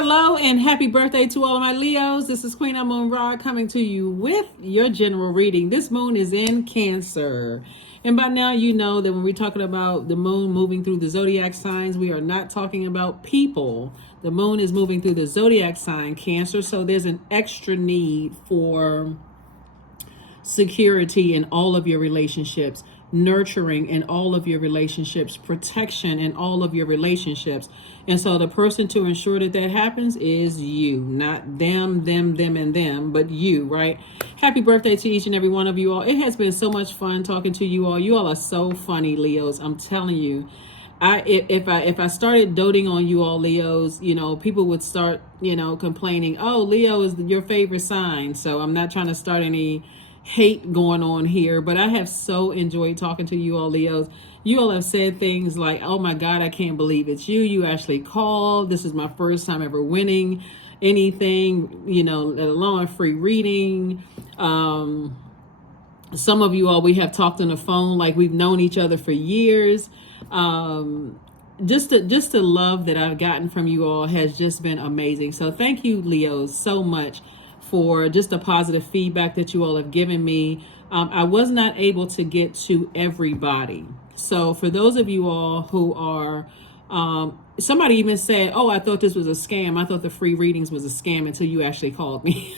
Hello and happy birthday to all of my Leos. This is Queen Amun Ra coming to you with your general reading. This moon is in Cancer. And by now you know that when we're talking about the moon moving through the zodiac signs, we are not talking about people. The moon is moving through the zodiac sign Cancer, so there's an extra need for security in all of your relationships, nurturing in all of your relationships, protection in all of your relationships. And so the person to ensure that that happens is you, not them, and them, but you, right? Happy birthday to each and every one of you all. It has been so much fun talking to you all. You all are so funny, Leos. I'm telling you. If I started doting on you all Leos, people would start, complaining, oh, Leo is your favorite sign. So I'm not trying to start any hate going on here, but I have so enjoyed talking to you all Leos. You all have said things like, oh my God, I can't believe it's you. You actually called. This is my first time ever winning anything, let alone a free reading. Some of you all, we have talked on the phone like we've known each other for years. Just the love that I've gotten from you all has just been amazing. So thank you, Leos, so much for just the positive feedback that you all have given me. I was not able to get to everybody. So for those of you all who are, somebody even said, oh, I thought this was a scam. I thought the free readings was a scam until you actually called me,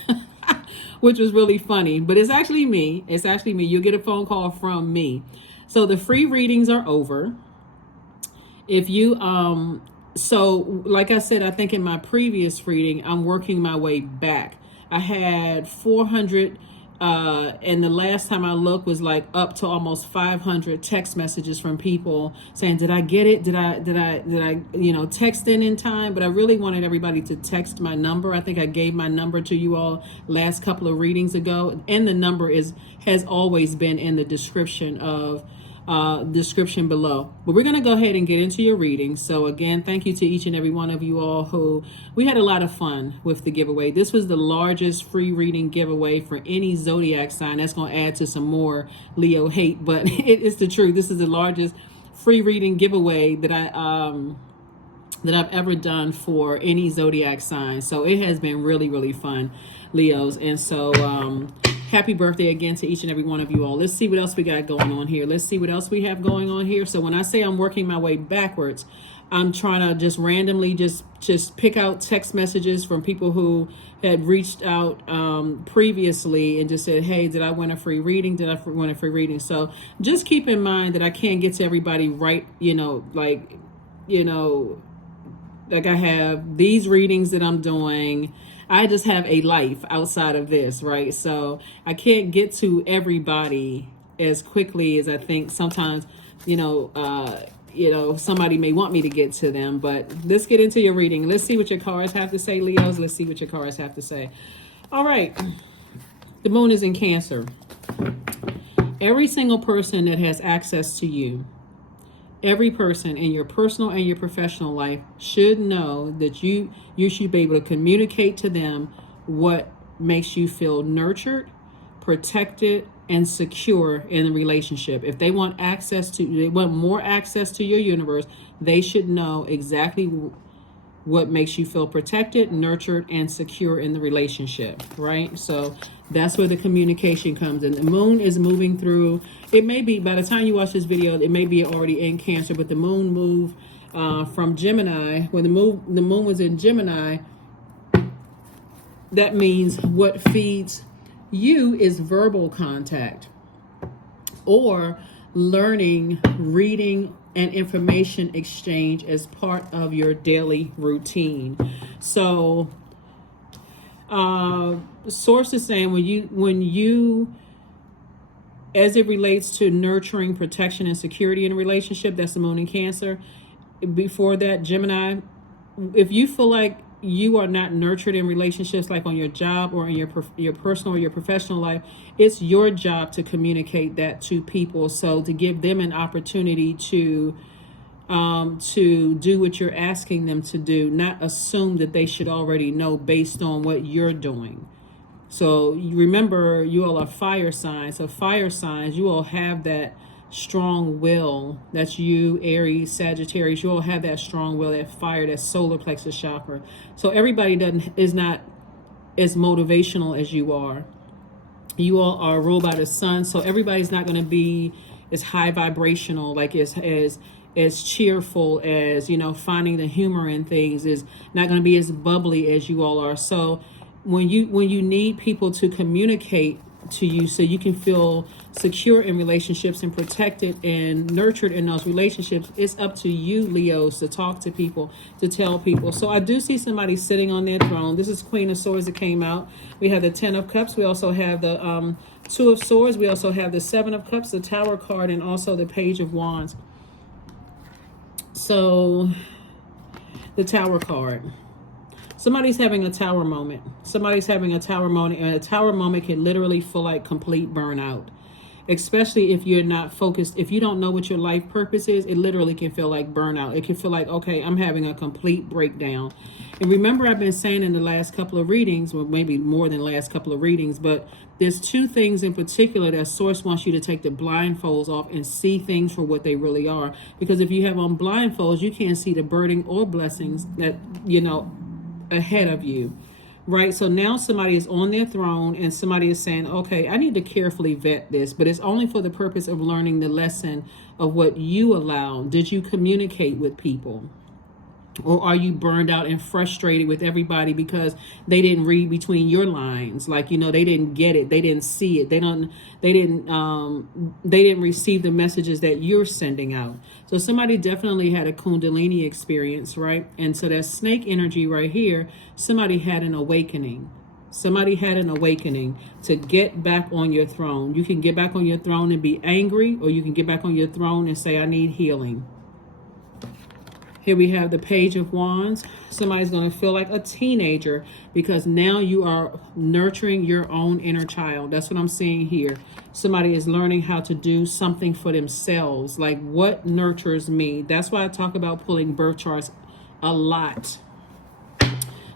which was really funny. But it's actually me. It's actually me. You'll get a phone call from me. So the free readings are over. If you, so like I said, I think in my previous reading, I'm working my way back. I had 400, and the last time I looked was like up to almost 500 text messages from people saying, did I get it? Did I, text in time? But I really wanted everybody to text my number. I think I gave my number to you all last couple of readings ago. And the number has always been in the description below. But we're going to go ahead and get into your reading. So again, thank you to each and every one of you all who, we had a lot of fun with the giveaway. This was the largest free reading giveaway for any zodiac sign. That's going to add to some more Leo hate, but it is the truth. This is the largest free reading giveaway that I've ever done for any zodiac sign. So it has been really, really fun, Leos. And so, happy birthday again to each and every one of you all. Let's see what else we got going on here. Let's see what else we have going on here. So when I say I'm working my way backwards, I'm trying to just randomly just pick out text messages from people who had reached out previously and just said, hey, did I win a free reading? Did I win a free reading? So just keep in mind that I can't get to everybody right, like I have these readings that I'm doing. I just have a life outside of this, right? So I can't get to everybody as quickly as I think sometimes, somebody may want me to get to them. But let's get into your reading. Let's see what your cards have to say, Leos. Let's see what your cards have to say. All right. The moon is in Cancer. Every single person that has access to you, every person in your personal and your professional life should know that you should be able to communicate to them what makes you feel nurtured, protected, and secure in the relationship. If they want more access to your universe, they should know exactly what makes you feel protected, nurtured, and secure in the relationship, right? So that's where the communication comes in. The moon is moving through, it may be, by the time you watch this video, it may be already in Cancer, but the moon moved from Gemini. When the moon was in Gemini, that means what feeds you is verbal contact or learning, reading, and information exchange as part of your daily routine. So sources saying when you as it relates to nurturing, protection, and security in a relationship, that's the moon in Cancer. Before that, Gemini, if you feel like you are not nurtured in relationships, like on your job or in your personal or your professional life, it's your job to communicate that to people. So to give them an opportunity to do what you're asking them to do, not assume that they should already know based on what you're doing. So you remember, you all are fire signs. So fire signs, you all have that strong will. That's you, Aries, Sagittarius. You all have that strong will, that fire, that solar plexus chakra. So everybody is not as motivational as you are. You all are ruled by the sun, so everybody's not going to be as high vibrational, like as cheerful as, you know, finding the humor in things, is not going to be as bubbly as you all are. So when you need people to communicate to you so you can feel secure in relationships and protected and nurtured in those relationships, it's up to you, Leos, to talk to people, to tell people. So I do see somebody sitting on their throne. This is Queen of Swords that came out. We have the 10 of Cups. We also have the 2 of Swords. We also have the 7 of Cups, the Tower card, and also the Page of Wands. So the Tower card. Somebody's having a tower moment. Somebody's having a tower moment, and a tower moment can literally feel like complete burnout. Especially if you're not focused, if you don't know what your life purpose is, it literally can feel like burnout. It can feel like, okay, I'm having a complete breakdown. And remember, I've been saying in the last couple of readings, or maybe more than the last couple of readings, but there's 2 things in particular that Source wants you to take the blindfolds off and see things for what they really are. Because if you have on blindfolds, you can't see the burden or blessings that, you know, ahead of you, right? So now somebody is on their throne and somebody is saying, okay, I need to carefully vet this, but it's only for the purpose of learning the lesson of what you allow. Did you communicate with people? Or are you burned out and frustrated with everybody because they didn't read between your lines? Like, you know, they didn't get it. They didn't see it. They didn't receive the messages that you're sending out. So somebody definitely had a Kundalini experience, right? And so that snake energy right here, somebody had an awakening. Somebody had an awakening to get back on your throne. You can get back on your throne and be angry, or you can get back on your throne and say, I need healing. Here we have the Page of Wands. Somebody's going to feel like a teenager because now you are nurturing your own inner child. That's what I'm seeing here. Somebody is learning how to do something for themselves. Like, what nurtures me? That's why I talk about pulling birth charts a lot.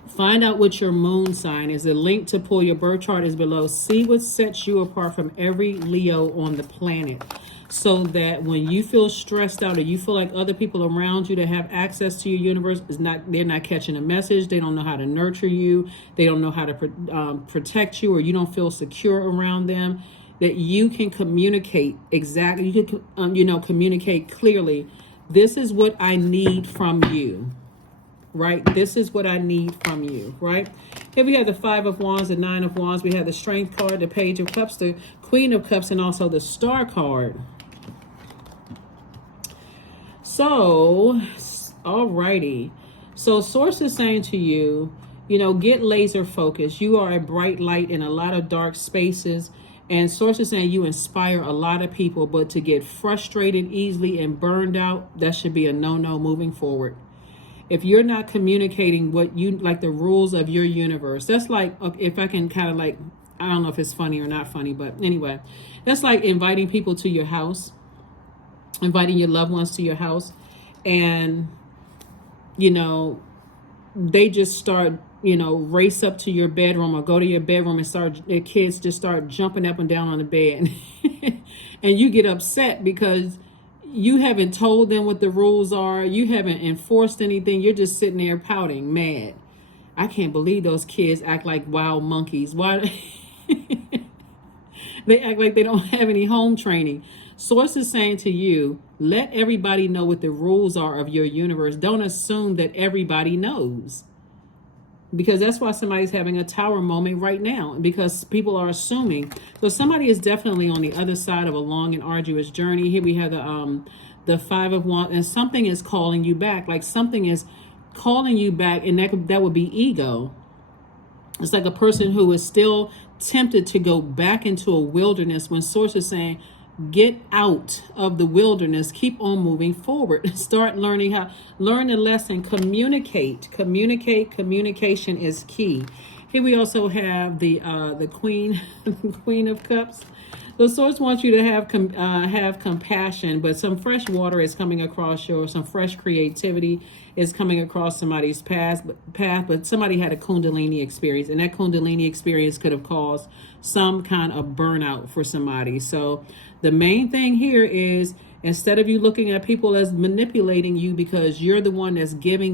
Find out what your moon sign is. The link to pull your birth chart is below. See what sets you apart from every Leo on the planet, so that when you feel stressed out or you feel like other people around you that have access to your universe they're not catching a message, they don't know how to nurture you, they don't know how to protect you, or you don't feel secure around them, that you can communicate exactly, you can communicate clearly. This is what I need from you, right? This is what I need from you, right? Here we have the 5 of Wands, the 9 of Wands. We have the Strength card, the Page of Cups, the Queen of Cups, and also the Star card. So, alrighty. So Source is saying to you, you know, get laser focused. You are a bright light in a lot of dark spaces. And Source is saying you inspire a lot of people, but to get frustrated easily and burned out, that should be a no-no moving forward. If you're not communicating what you like, the rules of your universe, that's like, if I can kind of like, I don't know if it's funny or not funny, but anyway, that's like inviting people to your house, inviting your loved ones to your house, and, you know, they just start, you know, race up to your bedroom or go to your bedroom and their kids just start jumping up and down on the bed. And you get upset because you haven't told them what the rules are. You haven't enforced anything. You're just sitting there pouting, mad. I can't believe those kids act like wild monkeys. Why? They act like they don't have any home training. Source is saying to you, let everybody know what the rules are of your universe. Don't assume that everybody knows. Because that's why somebody's having a tower moment right now, because people are assuming. So somebody is definitely on the other side of a long and arduous journey. Here we have the 5 of Wands, and something is calling you back. Like something is calling you back, and that would be ego. It's like a person who is still tempted to go back into a wilderness when Source is saying, get out of the wilderness, keep on moving forward. Start learning learn the lesson, communication is key. Here we also have the Queen, Queen of Cups. The source wants you to have compassion, but some fresh water is coming across you, or some fresh creativity is coming across somebody's path. But somebody had a Kundalini experience, and that Kundalini experience could have caused some kind of burnout for somebody. So the main thing here is, instead of you looking at people as manipulating you because you're the one that's giving,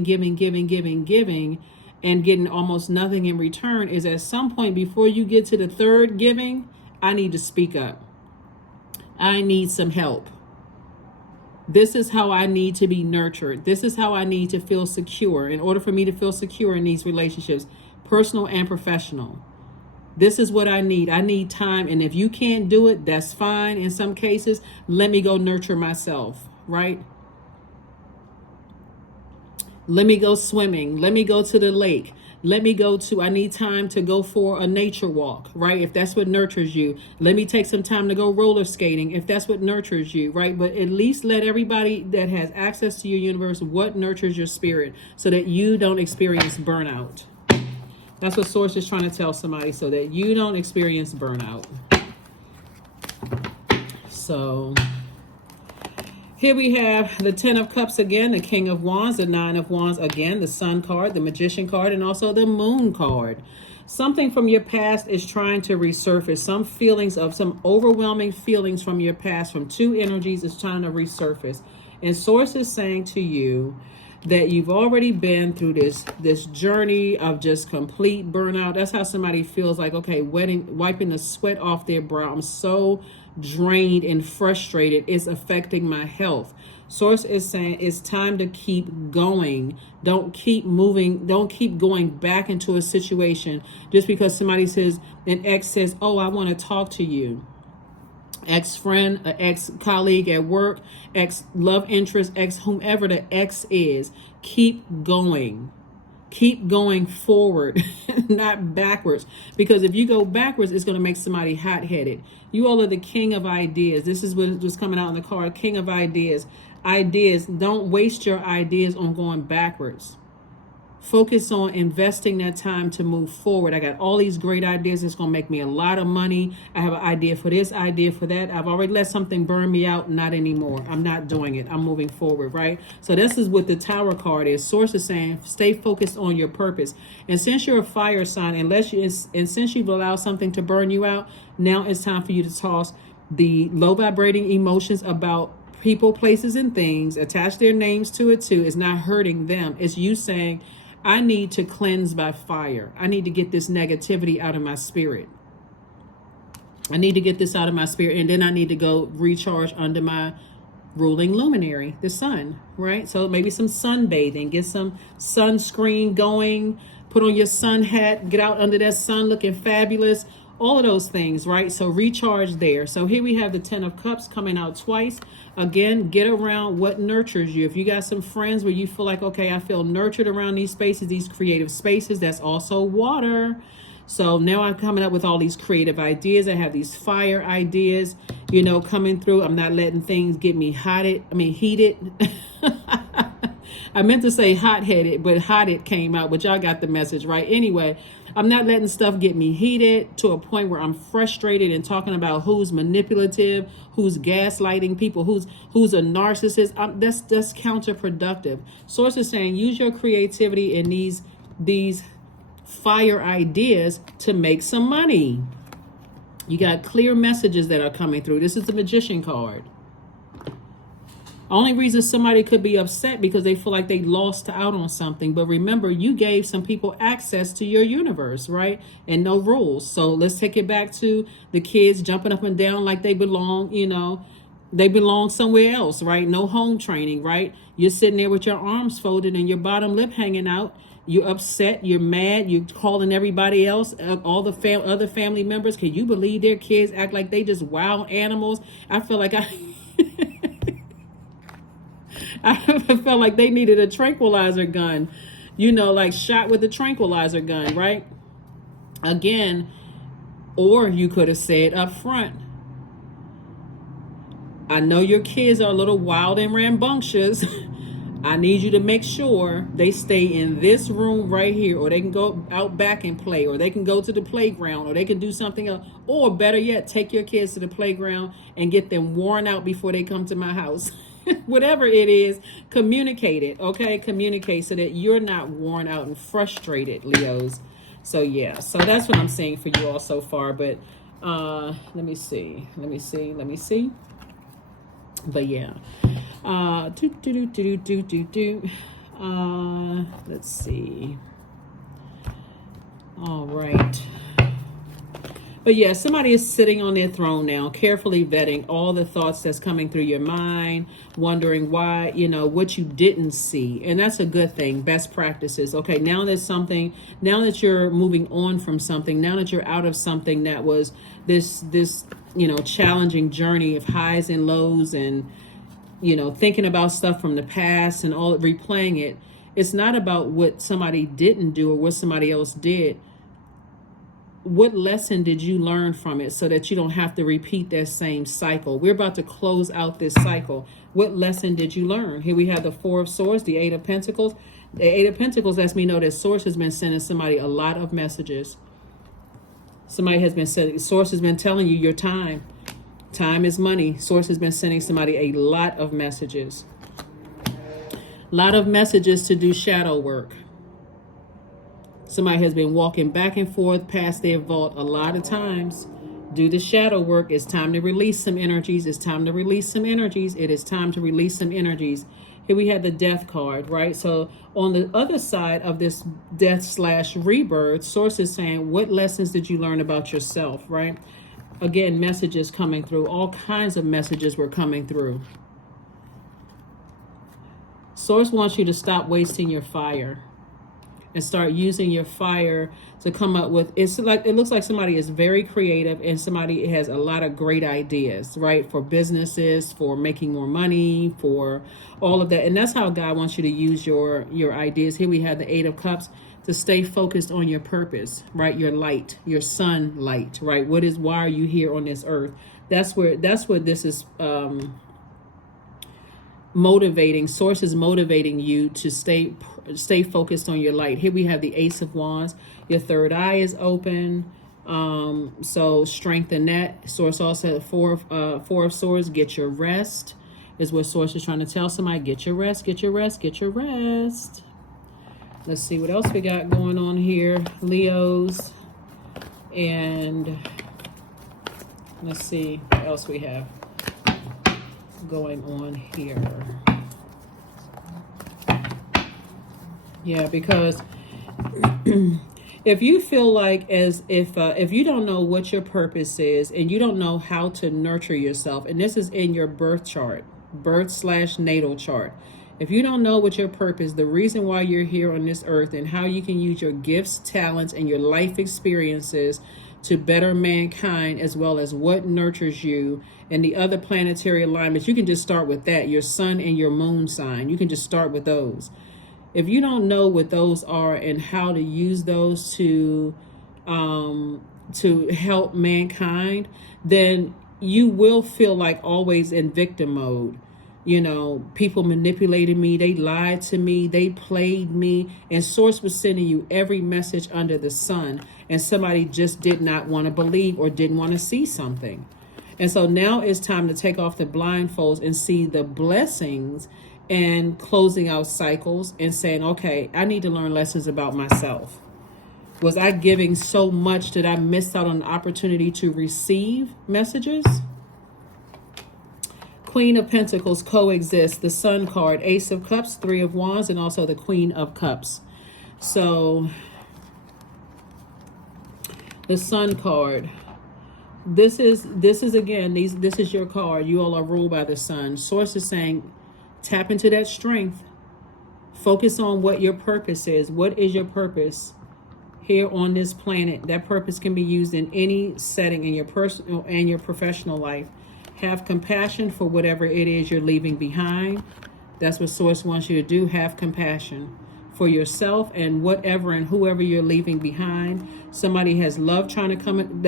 and getting almost nothing in return, is at some point before you get to the third giving, I need to speak up. I need some help. This is how I need to be nurtured. This is how I need to feel secure in order for me to feel secure in these relationships, personal and professional. This is what I need. I need time. And if you can't do it, that's fine. In some cases, let me go nurture myself, right? Let me go swimming. Let me go to the lake. I need time to go for a nature walk, right? If that's what nurtures you. Let me take some time to go roller skating, if that's what nurtures you, right? But at least let everybody that has access to your universe what nurtures your spirit, so that you don't experience burnout. That's what Source is trying to tell somebody, so that you don't experience burnout. So here we have the 10 of Cups again, the King of Wands, the 9 of Wands again, the Sun card, the Magician card, and also the Moon card. Something from your past is trying to resurface. Some overwhelming feelings from your past, from two energies, is trying to resurface. And Source is saying to you that you've already been through this journey of just complete burnout. That's how somebody feels like, okay, wiping the sweat off their brow. I'm so drained and frustrated. It's affecting my health. Source is saying it's time to keep going. Don't keep moving. Don't keep going back into a situation just because somebody says, an ex says, oh, I want to talk to you. Ex-friend, an ex-colleague at work, ex-love interest, whomever the ex is. Keep going. Keep going forward, not backwards. Because if you go backwards, it's going to make somebody hot-headed. You all are the king of ideas. This is what was coming out in the card, king of ideas. Ideas, don't waste your ideas on going backwards. Focus on investing that time to move forward. I got all these great ideas. It's going to make me a lot of money. I have an idea for this, idea for that. I've already let something burn me out. Not anymore. I'm not doing it. I'm moving forward, right? So this is what the Tower card is. Source is saying, stay focused on your purpose. And since you're a fire sign, and since you've allowed something to burn you out, now it's time for you to toss the low vibrating emotions about people, places, and things. Attach their names to it too. It's not hurting them. It's you saying, I need to cleanse by fire. I need to get this negativity out of my spirit. I need to get this out of my spirit. And then I need to go recharge under my ruling luminary, the sun, right? So maybe some sunbathing, get some sunscreen going, put on your sun hat, get out under that sun looking fabulous. All of those things, right? So recharge there. So here we have the 10 of Cups coming out twice. Again, get around what nurtures you. If you got some friends where you feel like, okay, I feel nurtured around these spaces, these creative spaces, that's also water. So now I'm coming up with all these creative ideas. I have these fire ideas, coming through. I'm not letting things get me heated. I meant to say hot-headed, but hotted came out, but y'all got the message, right? Anyway, I'm not letting stuff get me heated to a point where I'm frustrated and talking about who's manipulative, who's gaslighting people, who's a narcissist. That's counterproductive. Source is saying, use your creativity in these fire ideas to make some money. You got clear messages that are coming through. This is the Magician card. Only reason somebody could be upset because they feel like they lost out on something. But remember, you gave some people access to your universe, right? And no rules. So let's take it back to the kids jumping up and down like they belong, they belong somewhere else, right? No home training, right? You're sitting there with your arms folded and your bottom lip hanging out. You're upset, you're mad, you're calling everybody else, all the other family members. Can you believe their kids act like they just wild animals? I feel like I felt like they needed a tranquilizer gun, like shot with a tranquilizer gun, right? Again, or you could have said up front, I know your kids are a little wild and rambunctious. I need you to make sure they stay in this room right here, or they can go out back and play, or they can go to the playground, or they can do something else. Or better yet, take your kids to the playground and get them worn out before they come to my house. Whatever it is, communicate it, okay? Communicate so that you're not worn out and frustrated, Leos. So yeah, so that's what I'm saying for you all so far. But let me see. But yeah. Let's see. All right. But yeah, somebody is sitting on their throne now, carefully vetting all the thoughts that's coming through your mind, wondering why, what you didn't see. And that's a good thing. Best practices. Okay, now there's something, now that you're moving on from something, now that you're out of something that was this challenging journey of highs and lows and, thinking about stuff from the past and all replaying it. It's not about what somebody didn't do or what somebody else did. What lesson did you learn from it so that you don't have to repeat that same cycle? We're about to close out this cycle. What lesson did you learn? Here we have the Four of Swords, the Eight of Pentacles. The Eight of Pentacles lets me know that Source has been sending somebody a lot of messages. Source has been telling you your time. Time is money. Source has been sending somebody a lot of messages. A lot of messages to do shadow work. Somebody has been walking back and forth past their vault a lot of times. Do the shadow work. It's time to release some energies. It's time to release some energies. It is time to release some energies. Here we have the Death card, right? So on the other side of this death/rebirth, Source is saying, what lessons did you learn about yourself, right? Again, messages coming through. All kinds of messages were coming through. Source wants you to stop wasting your fire and start using your fire to come up with, it looks like somebody is very creative and somebody has a lot of great ideas, right? For businesses, for making more money, for all of that. And that's how God wants you to use your ideas. Here we have the Eight of Cups, to stay focused on your purpose, right? Your light, your sunlight, right? Why are you here on this earth? That's where this is motivating. Source is motivating you to stay focused on your light. Here we have the Ace of Wands. Your third eye is open. So strengthen that. Source also Four of Swords. Get your rest is what Source is trying to tell somebody. Get your rest, get your rest, get your rest. Let's see what else we got going on here, Leos. And let's see what else we have going on here. Yeah, because if you feel like if you don't know what your purpose is and you don't know how to nurture yourself, and this is in your birth chart, birth/natal chart. If you don't know what your purpose, the reason why you're here on this earth, and how you can use your gifts, talents, and your life experiences to better mankind, as well as what nurtures you and the other planetary alignments, you can just start with that. Your sun and your moon sign, you can just start with those. If you don't know what those are and how to use those to help mankind, then you will feel like always in victim mode. People manipulated me, they lied to me, they played me, and Source was sending you every message under the sun, and somebody just did not want to believe or didn't want to see something. And so now it's time to take off the blindfolds and see the blessings and closing out cycles and saying, okay, I need to learn lessons about myself. Was I giving so much that I missed out on the opportunity to receive messages? Queen of Pentacles coexist, the Sun card, Ace of Cups, Three of Wands, and also the Queen of Cups. So the Sun card, this is again, this is your card. You all are ruled by the Sun. Source is saying, tap into that strength. Focus on what your purpose is. What is your purpose here on this planet? That purpose can be used in any setting in your personal and your professional life. Have compassion for whatever it is you're leaving behind. That's what Source wants you to do. Have compassion for yourself and whatever and whoever you're leaving behind. Somebody has love trying to come,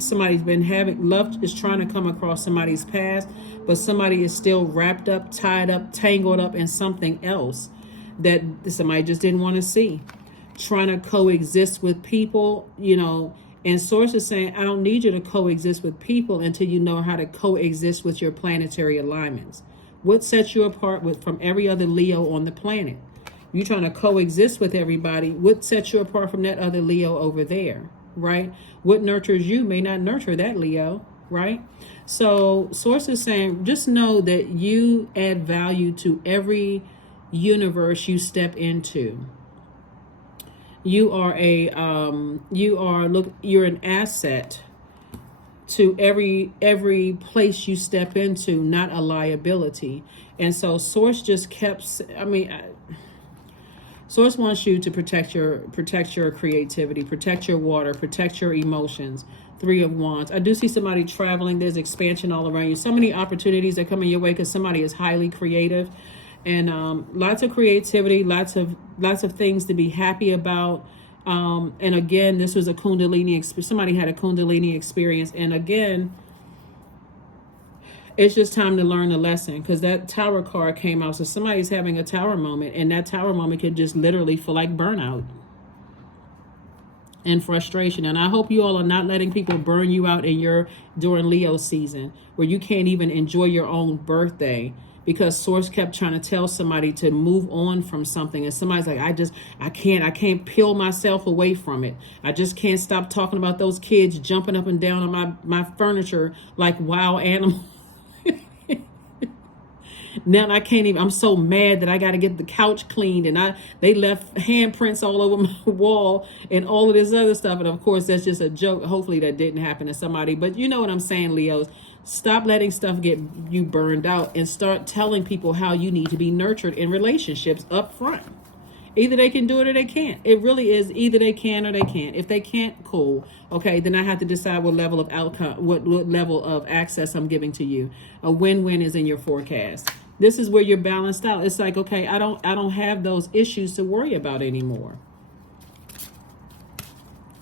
somebody's been having, love is trying to come across somebody's past, but somebody is still wrapped up, tied up, tangled up in something else that somebody just didn't want to see. Trying to coexist with people, and Source is saying, I don't need you to coexist with people until you know how to coexist with your planetary alignments. What sets you apart from every other Leo on the planet? You're trying to coexist with everybody. What sets you apart from that other Leo over there, right? What nurtures you may not nurture that Leo, right? So Source is saying, just know that you add value to every universe you step into. You're an asset to every place you step into, not a liability. And so Source just kept, Source wants you to protect your creativity, protect your water, protect your emotions. 3 of Wands. I do see somebody traveling. There's expansion all around you. So many opportunities that come in your way because somebody is highly creative. And lots of creativity, lots of things to be happy about. And again, this was a Kundalini experience. Somebody had a Kundalini experience. And again, it's just time to learn the lesson, because that Tower card came out. So somebody's having a Tower moment, and that Tower moment could just literally feel like burnout and frustration. And I hope you all are not letting people burn you out during Leo season, where you can't even enjoy your own birthday because Source kept trying to tell somebody to move on from something. And somebody's like, I can't peel myself away from it. I just can't stop talking about those kids jumping up and down on my furniture like wild animals. Now I can't even, I'm so mad that I got to get the couch cleaned, and they left handprints all over my wall and all of this other stuff. And of course, that's just a joke. Hopefully that didn't happen to somebody, but you know what I'm saying, Leos. Stop letting stuff get you burned out and start telling people how you need to be nurtured in relationships up front. Either they can do it or they can't. It really is either they can or they can't. If they can't, cool. Okay, then I have to decide what level of outcome, what level of access I'm giving to you. A win-win is in your forecast. This is where you're balanced out. It's like, okay, I don't have those issues to worry about anymore.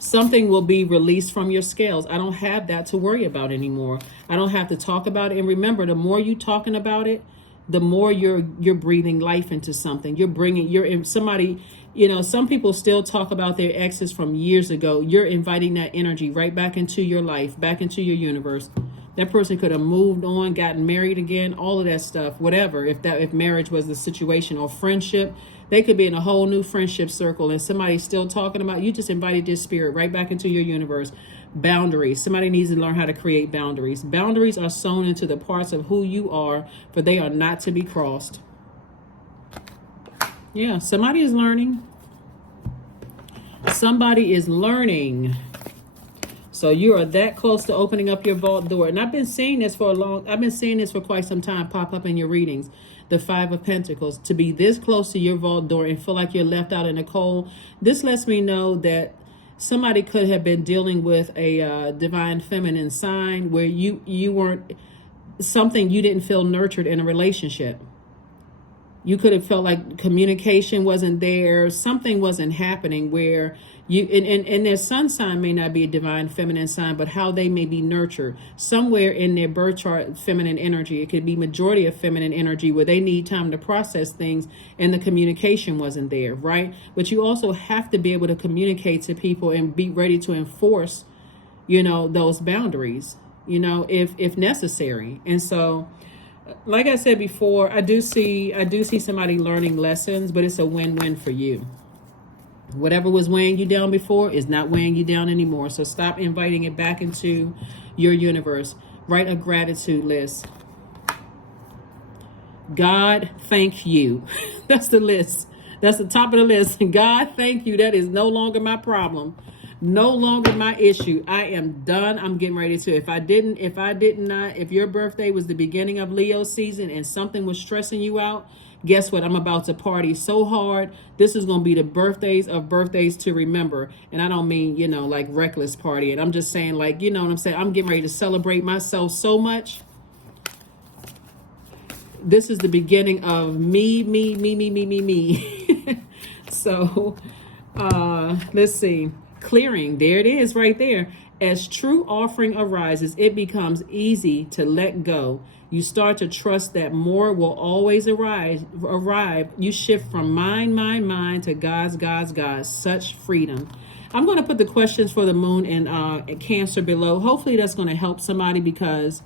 Something will be released from your scales. I don't have that to worry about anymore. I don't have to talk about it. And remember, the more you talking about it, the more you're breathing life into something. You're in somebody, some people still talk about their exes from years ago. You're inviting that energy right back into your life, back into your universe. That person could have moved on, gotten married again, all of that stuff, whatever. If marriage was the situation, or friendship, they could be in a whole new friendship circle and somebody's still talking about, you just invited this spirit right back into your universe. Boundaries. Somebody needs to learn how to create boundaries. Boundaries are sewn into the parts of who you are, for they are not to be crossed. Yeah, somebody is learning. Somebody is learning. So you are that close to opening up your vault door. And I've been seeing this for quite some time pop up in your readings. The 5 of Pentacles, to be this close to your vault door and feel like you're left out in the cold. This lets me know that somebody could have been dealing with a divine feminine sign where you weren't, something you didn't feel nurtured in a relationship. You could have felt like communication wasn't there. Something wasn't happening where you, and their sun sign may not be a divine feminine sign, but how they may be nurtured. Somewhere in their birth chart, feminine energy, it could be majority of feminine energy where they need time to process things and the communication wasn't there, right? But you also have to be able to communicate to people and be ready to enforce, those boundaries, if necessary. And so, like I said before, I do see somebody learning lessons, but it's a win-win for you. Whatever was weighing you down before is not weighing you down anymore. So stop inviting it back into your universe. Write a gratitude list. God, thank you. That's the list. That's the top of the list. God, thank you. That is no longer my problem. No longer my issue. I am done. I'm getting ready to. If your birthday was the beginning of Leo season and something was stressing you out, guess what? I'm about to party so hard. This is going to be the birthdays of birthdays to remember. And I don't mean, like reckless partying. I'm just saying, like, what I'm saying? I'm getting ready to celebrate myself so much. This is the beginning of me. So let's see. Clearing, there it is right there. As true offering arises, it becomes easy to let go. You start to trust that more will always arrive. You shift from mine to God's. Such freedom. I'm going to put the questions for the moon and Cancer below. Hopefully that's going to help somebody, because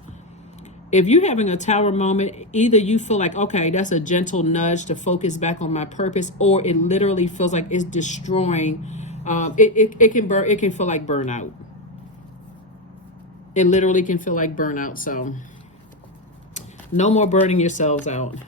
if you're having a tower moment, either you feel like, okay, that's a gentle nudge to focus back on my purpose, or it literally feels like it's destroying. It can feel like burnout. It literally can feel like burnout. So no more burning yourselves out.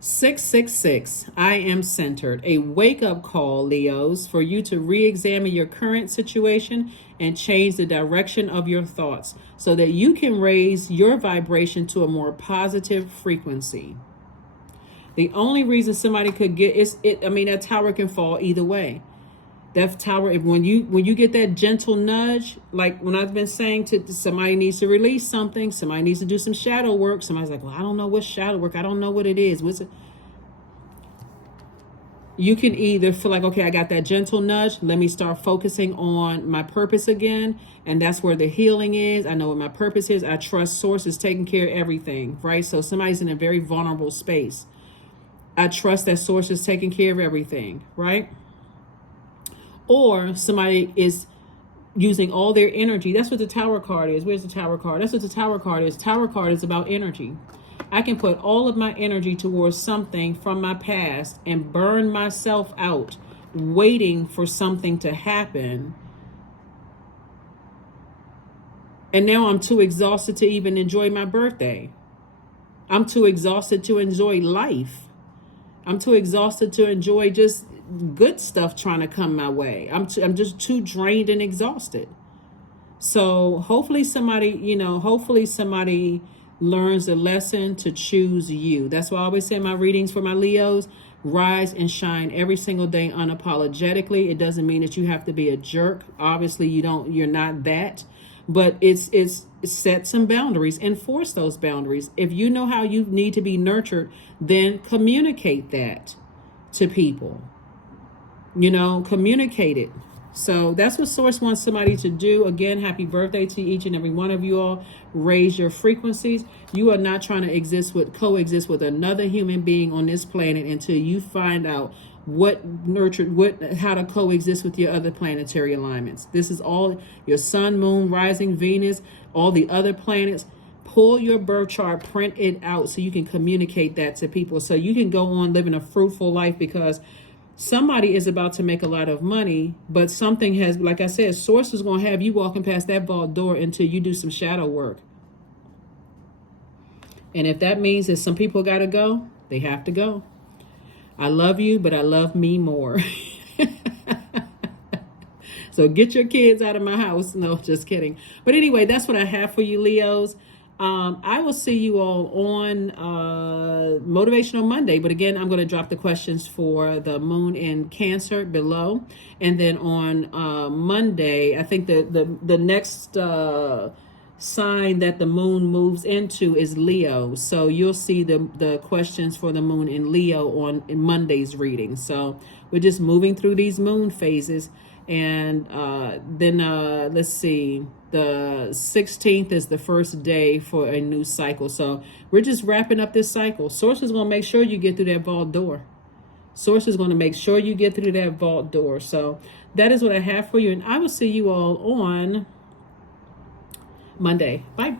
"666, I am centered." A wake-up call, Leos, for you to re-examine your current situation and change the direction of your thoughts so that you can raise your vibration to a more positive frequency. The only reason somebody could get that tower can fall either way. That tower, when you get that gentle nudge, like when I've been saying to somebody needs to release something, somebody needs to do some shadow work. Somebody's like, well, I don't know what's shadow work. I don't know what it is. What's it? You can either feel like, okay, I got that gentle nudge. Let me start focusing on my purpose again. And that's where the healing is. I know what my purpose is. I trust Source is taking care of everything, right? So somebody's in a very vulnerable space. I trust that Source is taking care of everything, right? Or somebody is using all their energy. That's what the Tower card is. Where's the Tower card? That's what the Tower card is. Tower card is about energy. I can put all of my energy towards something from my past and burn myself out waiting for something to happen. And now I'm too exhausted to even enjoy my birthday. I'm too exhausted to enjoy life. I'm too exhausted to enjoy just good stuff trying to come my way. I'm just too drained and exhausted. So hopefully somebody learns the lesson to choose you. That's why I always say in my readings for my Leos, rise and shine every single day unapologetically. It doesn't mean that you have to be a jerk. Obviously you're not that, but it's set some boundaries, enforce those boundaries. If you know how you need to be nurtured, then communicate that to people. Communicate it. So that's what Source wants somebody to do. Again, happy birthday to each and every one of you all. Raise your frequencies. You are not trying to coexist with another human being on this planet until you find out how to coexist with your other planetary alignments. This is all your sun, moon, rising, Venus, all the other planets. Pull your birth chart, print it out so you can communicate that to people, so you can go on living a fruitful life, because somebody is about to make a lot of money, but something has, like I said, Source is going to have you walking past that vault door until you do some shadow work. And if that means that some people got to go, they have to go. I love you, but I love me more. So get your kids out of my house. No, just kidding. But anyway, that's what I have for you, Leos. I will see you all on Motivational Monday. But again, I'm going to drop the questions for the moon in Cancer below. And then on Monday, I think the next sign that the moon moves into is Leo. So you'll see the questions for the moon in Leo in Monday's reading. So we're just moving through these moon phases. And then let's see, the 16th is the first day for a new cycle. So we're just wrapping up this cycle. Source is going to make sure you get through that vault door. Source is going to make sure you get through that vault door. So that is what I have for you. And I will see you all on Monday. Bye.